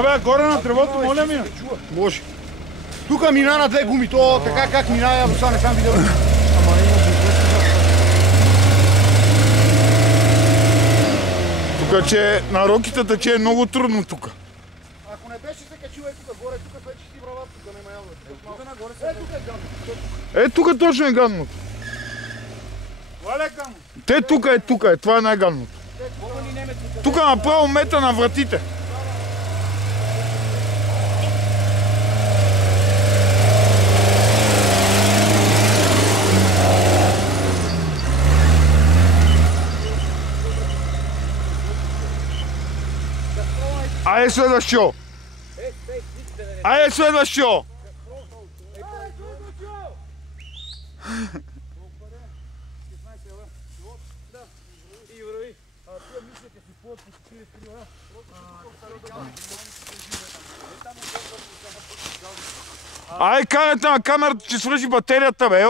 Абе, горе на тревото, моля ми. Може. Тука мина на две гуми, то така как мина, я не съм видел. Тука, че на рокитата, че е много трудно тука. Ако не беше се качил тука горе, тук вече си брават, тука нема явно. Тука нагоре се тука е гадно. Тука точно е гадното. Това ли е гадното? Тука е, това е най-гадното. Тука направо мета на вратите. Айде следващо! Айде следващо! Айде карайте на камерата, че свърши батерията, бе!